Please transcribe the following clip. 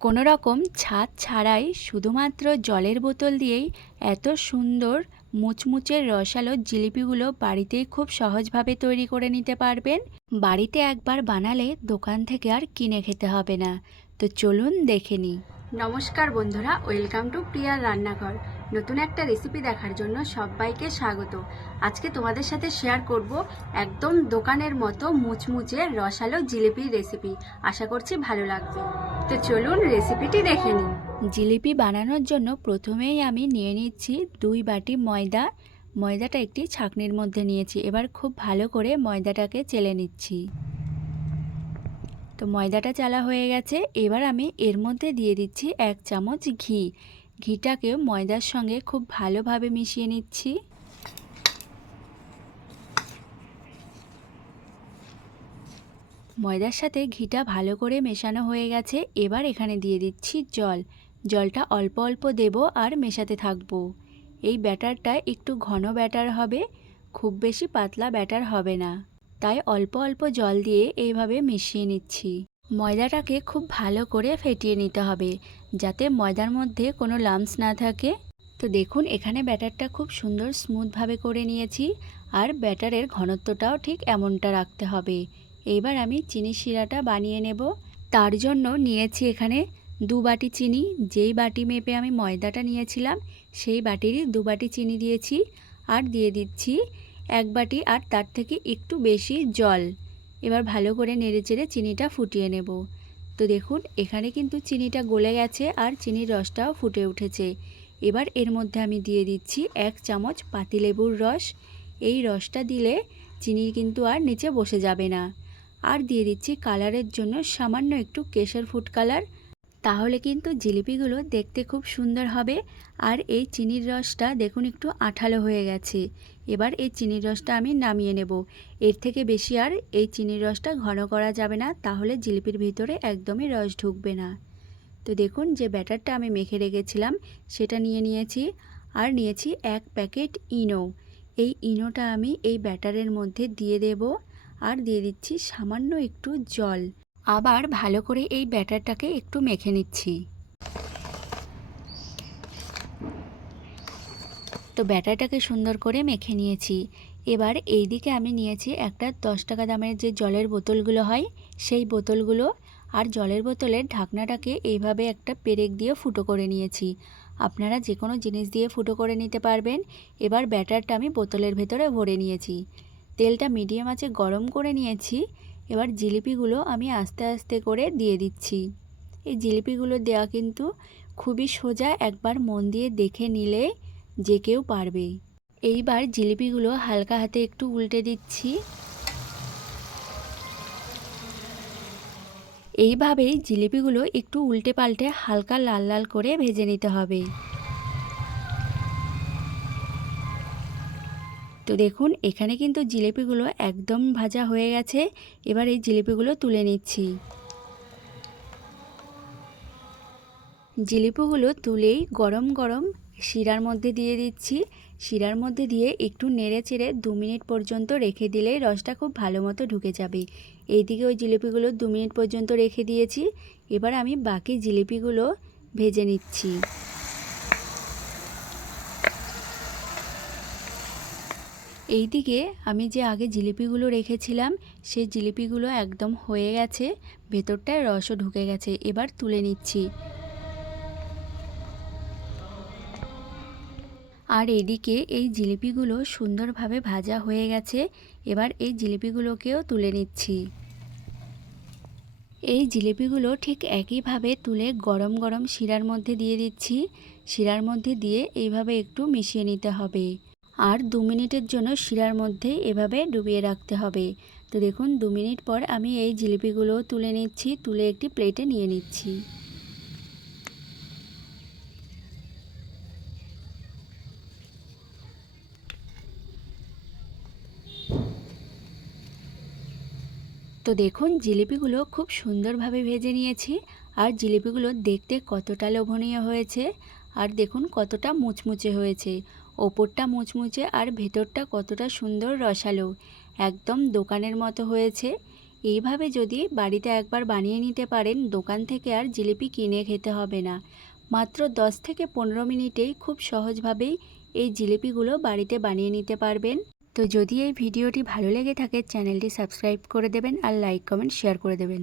কোনো রকম ছাদ ছাড়াই শুধুমাত্র জলের বোতল দিয়েই এত সুন্দর মুচমুচে রসালো জিলিপিগুলো বাড়িতেই খুব সহজভাবে তৈরি করে নিতে পারবেন। বাড়িতে একবার বানালে দোকান থেকে আর কিনে খেতে হবে না। তো চলুন দেখে নিই। নমস্কার বন্ধুরা, ওয়েলকাম টু প্রিয়ার রান্নাঘর। নতুন একটা রেসিপি দেখার জন্য সবাইকে স্বাগত। আজকে তোমাদের সাথে শেয়ার করব একদম দোকানের মতো মুচমুচে রসালো জিলিপির রেসিপি। আশা করছি ভালো লাগবে। তো চলুন রেসিপিটি দেখে নিন জিলিপি বানানোর জন্য প্রথমেই আমি নিয়ে নিচ্ছি দুই বাটি ময়দা। ময়দাটা একটি ছাঁকনির মধ্যে নিয়েছি। এবার খুব ভালো করে ময়দাটাকে চেলে নিচ্ছি। তো ময়দাটা চালা হয়ে গেছে। এবার আমি এর মধ্যে দিয়ে দিচ্ছি এক চামচ ঘি। ঘিটাকে ময়দার সঙ্গে খুব ভালোভাবে মিশিয়ে নিচ্ছি। ময়দার সাথে ঘিটা ভালো করে মেশানো হয়ে গেছে, এবার এখানে দিয়ে দিচ্ছি জল। জলটা অল্প অল্প দেব আর মেশাতে থাকব। এই ব্যাটারটা একটু ঘন ব্যাটার হবে, খুব বেশি পাতলা ব্যাটার হবে না। তাই অল্প অল্প জল দিয়ে এইভাবে মিশিয়ে নিচ্ছি। ময়দাটাকে খুব ভালো করে ফেটিয়ে নিতে হবে, যাতে ময়দার মধ্যে কোনো লামস না থাকে। তো দেখুন, এখানে ব্যাটারটা খুব সুন্দর স্মুথভাবে করে নিয়েছি, আর ব্যাটারের ঘনত্বটাও ঠিক এমনটা রাখতে হবে। এইবার আমি চিনি শিরাটা বানিয়ে নেব। তার জন্য নিয়েছি এখানে দু বাটি চিনি। যেই বাটি মেপে আমি ময়দাটা নিয়েছিলাম, সেই বাটিরই দু বাটি চিনি দিয়েছি আর দিয়ে দিচ্ছি এক বাটি আর তার থেকে একটু বেশি জল। এবার ভালো করে নেড়ে চেড়ে চিনিটা ফুটিয়ে নেব। তো দেখুন, এখানে কিন্তু চিনিটা গলে গেছে আর চিনির রসটাও ফুটে উঠেছে। এবার এর মধ্যে আমি দিয়ে দিচ্ছি এক চামচ পাতিলেবুর রস। এই রসটা দিলে চিনি কিন্তু আর নিচে বসে যাবে না। আর দিয়ে দিচ্ছি কালারের জন্য সামান্য একটু কেশর ফুড কালার। তাহলে কিন্তু জিলিপিগুলো দেখতে খুব সুন্দর হবে। আর এই চিনির রসটা দেখুন একটু আঠালো হয়ে গেছে। এবার এই চিনির রসটা আমি নামিয়ে নেব। এর থেকে বেশি আর এই চিনির রসটা ঘন করা যাবে না, তাহলে জিলিপির ভিতরে একদমই রস ঢুকবে না। তো দেখুন যে ব্যাটারটা আমি মেখে রেখেছিলাম, সেটা নিয়ে নিয়েছি। আর নিয়েছি এক প্যাকেট ইনো। এই ইনোটা আমি এই ব্যাটারের মধ্যে দিয়ে দেব। আর দিয়ে দিচ্ছি সামান্য একটু জল। আবার ভালো করে এই ব্যাটারটাকে একটু মেখে নিচ্ছি। তো ব্যাটারটাকে সুন্দর করে মেখে নিয়েছি। এবার এই দিকে আমি নিয়েছি একটা দশ টাকা দামের যে জলের বোতলগুলো হয়, সেই বোতলগুলো আর জলের বোতলের ঢাকনাটাকে এইভাবে একটা পেরেক দিয়ে ফুটো করে নিয়েছি। আপনারা যে কোনো জিনিস দিয়ে ফুটো করে নিতে পারবেন। এবার ব্যাটারটা আমি বোতলের ভেতরে ভরে নিয়েছি। তেলটা মিডিয়াম আঁচে গরম করে নিয়েছি। এবার জিলিপিগুলো আমি আস্তে আস্তে করে দিয়ে দিচ্ছি। এই জিলিপিগুলো দেওয়া কিন্তু খুবই সোজা একবার মন দিয়ে দেখে নিলে যে কেউ পারবে। এইবার জিলিপিগুলো হালকা হাতে একটু উল্টে দিচ্ছি। এইভাবেই জিলিপিগুলো একটু উল্টে পাল্টে হালকা লাল লাল করে ভেজে নিতে হবে। তো দেখুন, এখানে কিন্তু জিলিপিগুলো একদম ভাজা হয়ে গেছে। এবার এই জিলিপিগুলো তুলে নিচ্ছি। জিলিপিগুলো তুলেই গরম গরম শিরার মধ্যে দিয়ে দিচ্ছি। শিরার মধ্যে দিয়ে একটু নেড়ে চেড়ে দু মিনিট পর্যন্ত রেখে দিলেই রসটা খুব ভালো মতো ঢুকে যাবে। এইদিকে ওই জিলিপিগুলো দু মিনিট পর্যন্ত রেখে দিয়েছি। এবার আমি বাকি জিলিপিগুলো ভেজে নিচ্ছি। এইদিকে আমি যে আগে জিলিপিগুলো রেখেছিলাম, সেই জিলিপিগুলো একদম হয়ে গেছে, ভেতরটায় রসও ঢুকে গেছে, এবার তুলে নিচ্ছি। আর এদিকে এই জিলিপিগুলো সুন্দরভাবে ভাজা হয়ে গেছে, এবার এই জিলিপিগুলোকেও তুলে নিচ্ছি। এই জিলিপিগুলো ঠিক একইভাবে তুলে গরম গরম শিরার মধ্যে দিয়ে দিচ্ছি, শিরার মধ্যে দিয়ে এইভাবে একটু মিশিয়ে নিতে হবে। আর দু মিনিটের জন্য শিরার মধ্যে এভাবে ডুবিয়ে রাখতে হবে। তো দেখুন, দু মিনিট পর আমি এই জিলিপিগুলো তুলে নিচ্ছি, তুলে একটি প্লেটে নিয়ে নিচ্ছি। তো দেখুন, জিলিপিগুলো খুব সুন্দরভাবে ভেজে নিয়েছি আর জিলিপিগুলো দেখতে কতটা লোভনীয় হয়েছে। আর দেখুন, কতটা মুচমুচে হয়েছে। ওপরটা মুচমুচে আর ভেতরটা কতটা সুন্দর রসালো, একদম দোকানের মতো হয়েছে। এইভাবে যদি বাড়িতে একবার বানিয়ে নিতে পারেন, দোকান থেকে আর জিলিপি কিনে খেতে হবে না। মাত্র 10 থেকে পনেরো মিনিটেই খুব সহজভাবেই এই জিলিপিগুলো বাড়িতে বানিয়ে নিতে পারবেন। তো যদি এই ভিডিওটি ভালো লেগে থাকে, চ্যানেলটি সাবস্ক্রাইব করে দেবেন আর লাইক, কমেন্ট, শেয়ার করে দেবেন।